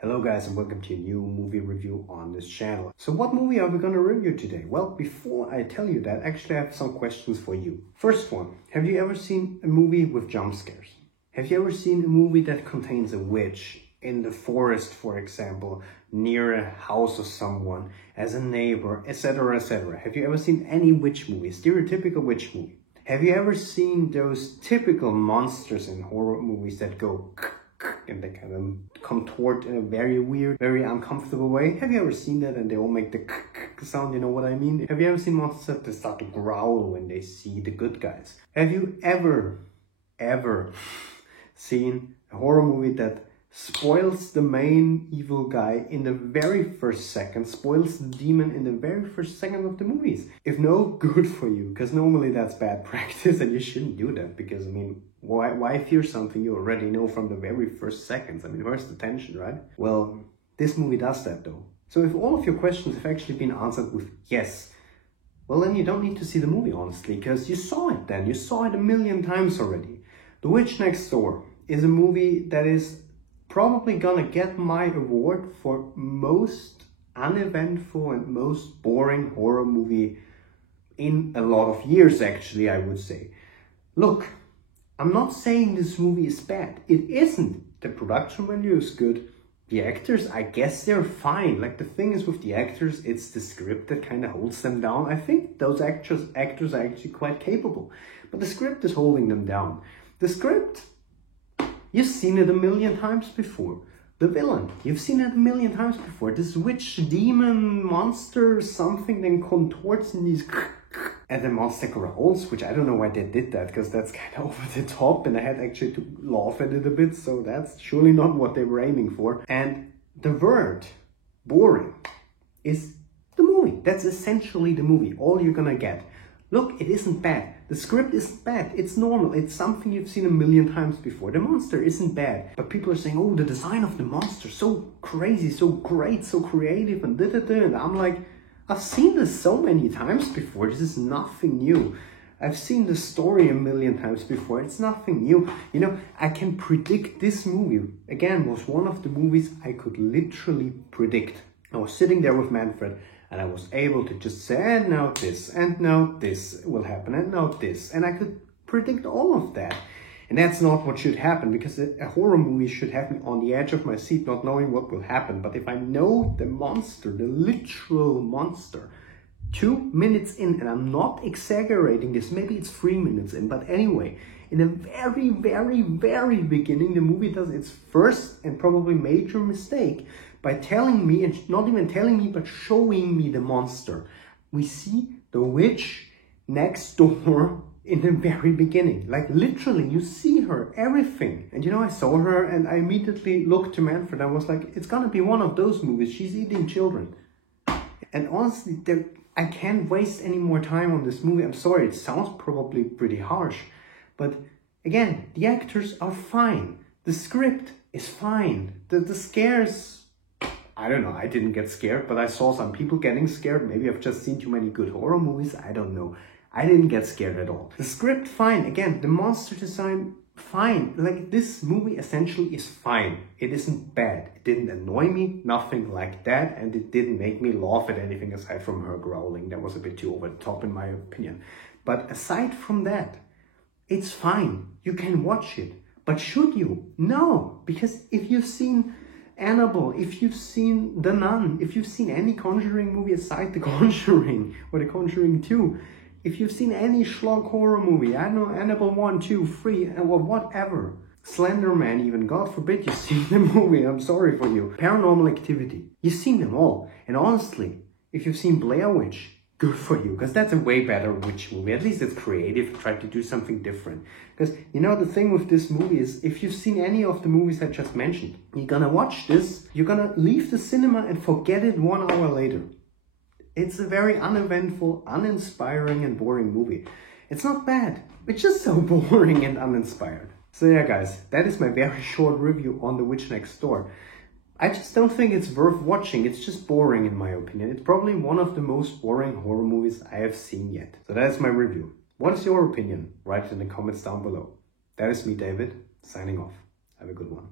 Hello guys and welcome to a new movie review on this channel. So what movie are we going to review today? Well, before I tell you that, actually I have some questions for you. First one, have you ever seen a movie with jump scares? Have you ever seen a movie that contains a witch in the forest, for example, near a house of someone, as a neighbor, etc, etc? Have you ever seen any witch movie, stereotypical witch movie? Have you ever seen those typical monsters in horror movies that go and they kind of contort in a very weird, very uncomfortable way? Have you ever seen that and they all make the sound, you know what I mean? Have you ever seen monsters that start to growl when they see the good guys? Have you ever seen a horror movie that spoils the main evil guy in the very first second, spoils the demon in the very first second of the movies? If no, good for you, because normally that's bad practice and you shouldn't do that, because I mean, why fear something you already know from the very first seconds? I mean, where's the tension, right? Well, this movie does that though. So if all of your questions have actually been answered with yes, well then you don't need to see the movie, honestly, because you saw it then. You saw it a million times already. The Witch Next Door is a movie that is probably gonna get my award for most uneventful and most boring horror movie in a lot of years, actually, I would say. Look, I'm not saying this movie is bad. It isn't. The production value is good. The actors, I guess they're fine. Like, the thing is with the actors, it's the script that kind of holds them down. I think those actors are actually quite capable, but the script is holding them down. The script, you've seen it a million times before. The villain, you've seen it a million times before. This witch, demon, monster, something then contorts in these and the monster growls, which I don't know why they did that, because that's kind of over the top and I had actually to laugh at it a bit, so that's surely not what they were aiming for. And the word boring is the movie. That's essentially the movie, all you're gonna get. Look, it isn't bad. The script isn't bad. It's normal. It's something you've seen a million times before. The monster isn't bad. But people are saying, oh, the design of the monster, so crazy, so great, so creative, and da-da-da. And I'm like, I've seen this so many times before. This is nothing new. I've seen the story a million times before. It's nothing new. You know, I can predict this movie. Again, was one of the movies I could literally predict. I was sitting there with Manfred, and I was able to just say, and now this will happen, and now this. And I could predict all of that. And that's not what should happen, because a horror movie should have me on the edge of my seat, not knowing what will happen. But if I know the monster, the literal monster, 2 minutes in, and I'm not exaggerating this, maybe it's 3 minutes in, but anyway, in the very, very, very beginning, the movie does its first and probably major mistake by telling me, and not even telling me, but showing me the monster. We see the witch next door in the very beginning. Like, literally, you see her, everything. And you know, I saw her and I immediately looked to Manfred. I was like, it's gonna be one of those movies. She's eating children. And honestly, I can't waste any more time on this movie. I'm sorry, it sounds probably pretty harsh. But again, the actors are fine. The script is fine. The scares, I don't know, I didn't get scared, but I saw some people getting scared. Maybe I've just seen too many good horror movies, I don't know. I didn't get scared at all. The script, fine. Again, the monster design, fine. Like, this movie essentially is fine. It isn't bad. It didn't annoy me, nothing like that, and it didn't make me laugh at anything aside from her growling. That was a bit too over the top in my opinion. But aside from that, it's fine. You can watch it. But should you? No. Because if you've seen Annabelle, if you've seen The Nun, if you've seen any Conjuring movie aside The Conjuring or The Conjuring 2, if you've seen any schlock horror movie, I don't know, Annabelle 1, 2, 3, or whatever, Slender Man even, God forbid you've seen the movie, I'm sorry for you. Paranormal Activity, you've seen them all. And honestly, if you've seen Blair Witch, good for you, because that's a way better witch movie. At least it's creative, tried to do something different. Because, you know, the thing with this movie is, if you've seen any of the movies I just mentioned, you're gonna watch this, you're gonna leave the cinema and forget it 1 hour later. It's a very uneventful, uninspiring, and boring movie. It's not bad, it's just so boring and uninspired. So yeah guys, that is my very short review on The Witch Next Door. I just don't think it's worth watching. It's just boring in my opinion. It's probably one of the most boring horror movies I have seen yet. So that is my review. What is your opinion? Write it in the comments down below. That is me, David, signing off. Have a good one.